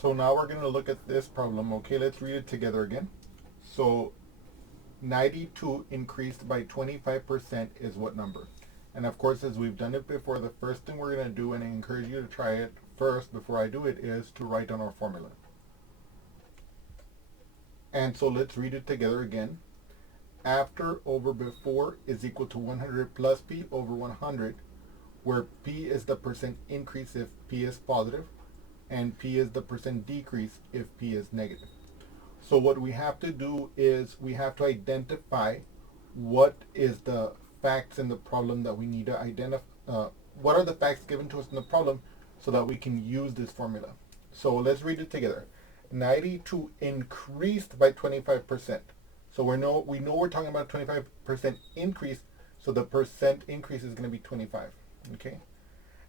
So now we're going to look at this problem. Okay, let's read it together again. So 92 increased by 25% is what number? And of course, as we've done it before, the first thing we're going to do, and I encourage you to try it first before I do it, is to write down our formula. And so let's read it together again. After over before is equal to 100 plus p over 100, where p is the percent increase if p is positive, and p is the percent decrease if p is negative. So what we have to do is we have to identify what is the facts in the problem that we need to identify. What are the facts given to us in the problem so that we can use this formula. So let's read it together. 92 increased by 25%. So we know we're talking about 25% increase, so the percent increase is going to be 25. Okay?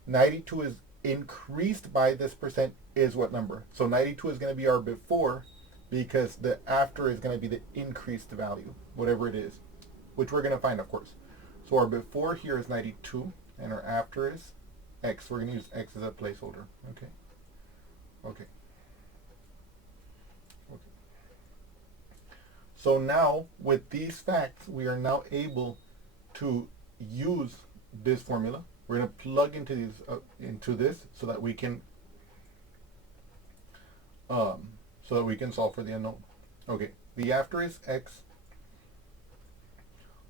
92 is increased by this percent is what number? So 92 is going to be our before, because the after is going to be the increased value, whatever it is, which we're going to find, of course. So our before here is 92, and our after is x. We're going to use x as a placeholder. Okay. Okay. Okay. So now, with these facts, we are now able to use this formula. We're going to plug into these into this so that we can solve for the unknown. Okay, the after is x,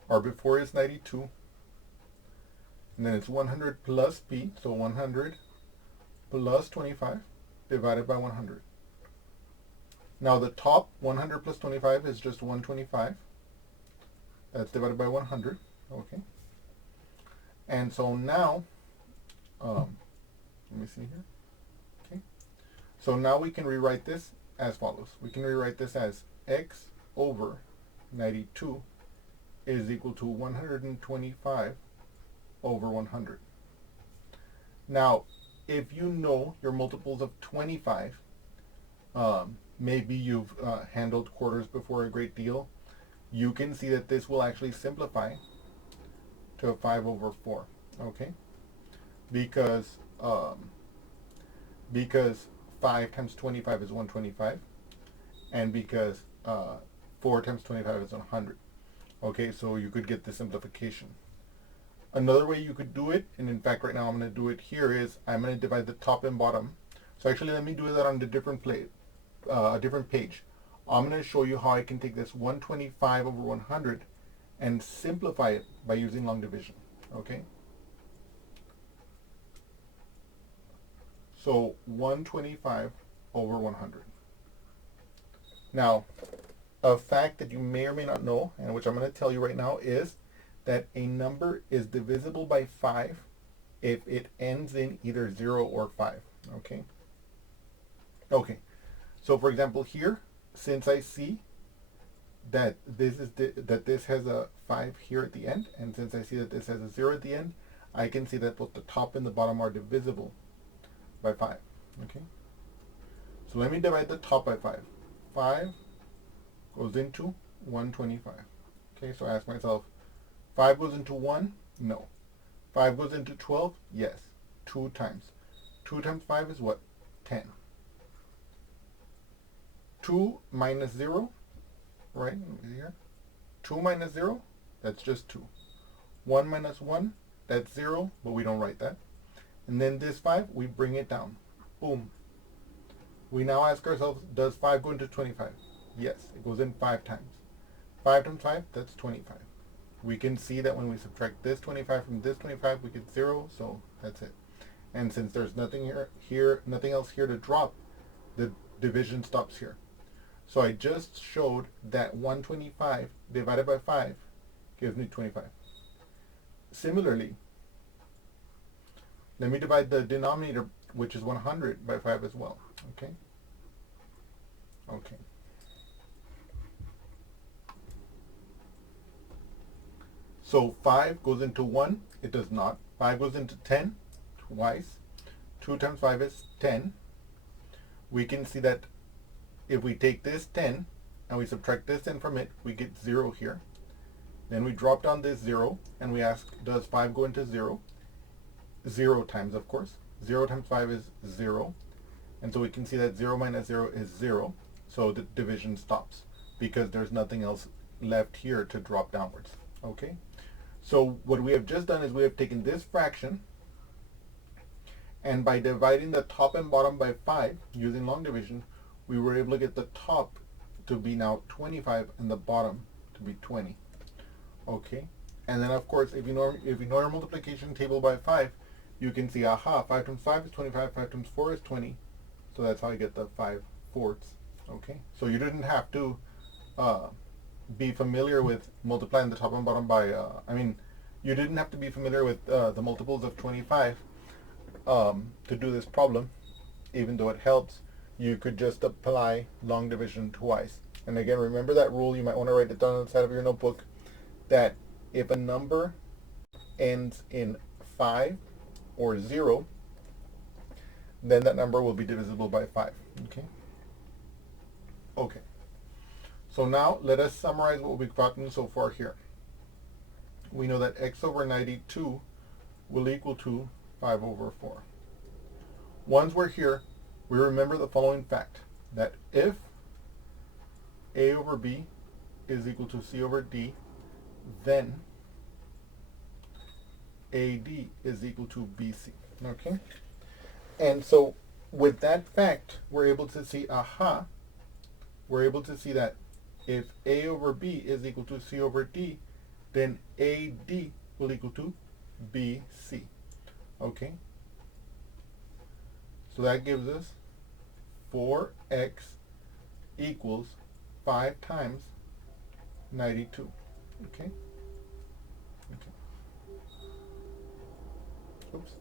our before is 92, and then it's 100 plus p, so 100 plus 25 divided by 100. Now the top 100 plus 25 is just 125. That's divided by 100. Okay. And so now, let me see here. Okay. So now we can rewrite this as follows. We can rewrite this as x over 92 is equal to 125 over 100. Now, if you know your multiples of 25, maybe you've handled quarters before a great deal, you can see that this will actually simplify to 5 over 4, okay? Because 5 times 25 is 125, and because 4 times 25 is 100. Okay, so you could get the simplification. Another way you could do it, and in fact right now I'm going to do it here, is I'm going to divide the top and bottom. So actually let me do that on a different page. I'm going to show you how I can take this 125 over 100 and simplify it by using long division. Okay? So 125 over 100. Now, a fact that you may or may not know, and which I'm going to tell you right now, is that a number is divisible by 5 if it ends in either 0 or 5. Okay? Okay. So for example here, since I see that this has a 5 here at the end, and since I see that this has a 0 at the end, I can see that both the top and the bottom are divisible by 5. Okay? So let me divide the top by 5. 5 goes into 125. Okay, so I ask myself, 5 goes into 1? No. 5 goes into 12? Yes. 2 times. 2 times 5 is what? 10. 2 minus 0, right, here. 2 minus 0, that's just 2. 1 minus 1, that's 0, but we don't write that. And then this 5, we bring it down. Boom. We now ask ourselves, does 5 go into 25? Yes, it goes in 5 times. 5 times 5, that's 25. We can see that when we subtract this 25 from this 25, we get 0, so that's it. And since there's nothing nothing else here to drop, the division stops here. So I just showed that 125 divided by 5 gives me 25. Similarly, let me divide the denominator, which is 100, by 5 as well. Okay? Okay. So 5 goes into 1. It does not. 5 goes into 10 twice. 2 times 5 is 10. We can see that if we take this 10 and we subtract this 10 from it, we get 0 here. Then we drop down this 0 and we ask, does 5 go into 0? 0 times, of course. 0 times 5 is 0. And so we can see that 0 minus 0 is 0. So the division stops because there's nothing else left here to drop downwards. Okay? So what we have just done is we have taken this fraction, and by dividing the top and bottom by 5 using long division, we were able to get the top to be now 25 and the bottom to be 20. Okay? And then of course, if you know your multiplication table by 5, you can see, aha, 5 times 5 is 25, 5 times 4 is 20. So that's how you get the 5/4. Okay? So you didn't have to be familiar with multiplying the top and bottom by, you didn't have to be familiar with the multiples of 25 to do this problem. Even though it helps, you could just apply long division twice. And again, remember that rule. You might want to write it down on the side of your notebook, that if a number ends in 5 or 0, then that number will be divisible by 5. Okay? Okay. So now let us summarize what we've gotten so far here. We know that x over 92 will equal to 5 over 4. Once we're here, we remember the following fact, that if a over b is equal to c over d, then AD is equal to BC. Okay? And so with that fact, we're able to see, we're able to see that if A over B is equal to C over D, then AD will equal to BC. Okay? So that gives us 4x equals 5 times 92. Okay? Okay. Oops.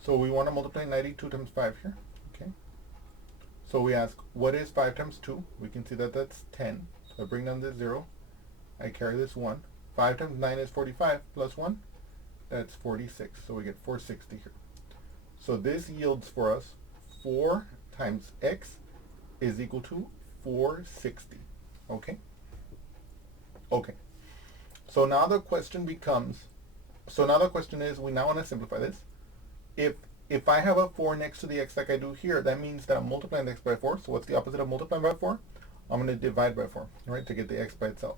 So we want to multiply 92 times 5 here. Okay? So we ask, what is 5 times 2? We can see that that's 10. So I bring down this 0. I carry this 1. 5 times 9 is 45 plus 1. That's 46. So we get 460 here. So this yields for us 4 times x is equal to 460. Okay? Okay. So now the question is, we now want to simplify this. If I have a 4 next to the x like I do here, that means that I'm multiplying the x by 4. So what's the opposite of multiplying by 4? I'm going to divide by 4, right, to get the x by itself.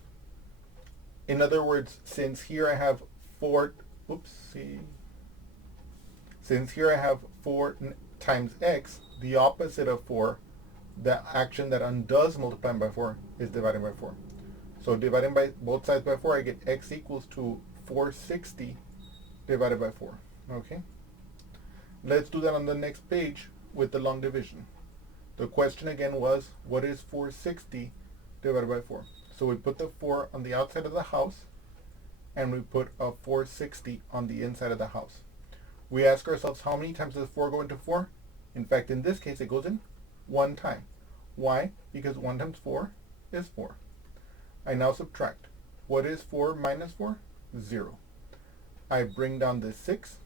In other words, since here I have 4 times x, the opposite of 4, the action that undoes multiplying by 4, is dividing by 4. So dividing by both sides by 4, I get x equals to 460 divided by 4. Okay? Let's do that on the next page with the long division. The question again was, what is 460 divided by 4? So we put the 4 on the outside of the house, and we put a 460 on the inside of the house. We ask ourselves, how many times does 4 go into 4? In fact, in this case, it goes in 1 time. Why? Because 1 times 4 is 4. I now subtract. What is 4 minus 4? 0. I bring down this 6,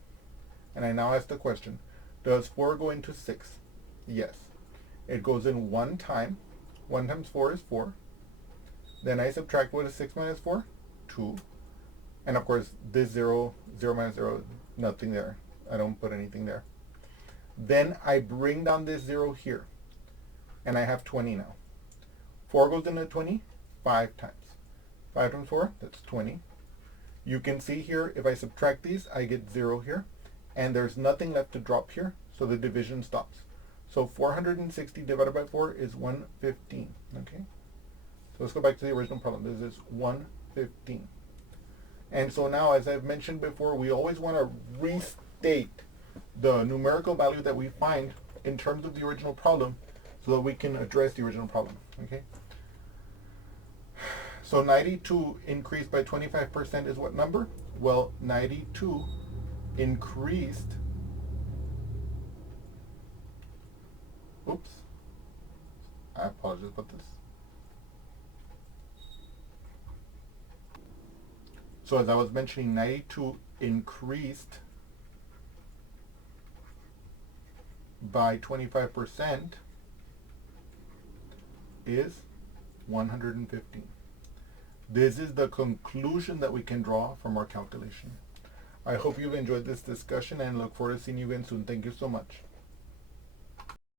and I now ask the question, does 4 go into 6? Yes. It goes in 1 time. 1 times 4 is 4. Then I subtract. What is 6 minus 4? 2. And of course, this 0 minus 0, nothing there. I don't put anything there. Then I bring down this 0 here, and I have 20 now. 4 goes into 20 5 times. 5 times 4, that's 20. You can see here, if I subtract these, I get 0 here, and there's nothing left to drop here, so the division stops. So 460 divided by 4 is 115. Okay? So let's go back to the original problem. This is 115. And so now, as I've mentioned before, we always want to restate the numerical value that we find in terms of the original problem so that we can address the original problem. Okay? So 92 increased by 25% is what number? Well, 92 increased, I apologize about this. So as I was mentioning, 92 increased by 25% is 115. This is the conclusion that we can draw from our calculation. I hope you've enjoyed this discussion and look forward to seeing you again soon. Thank you so much.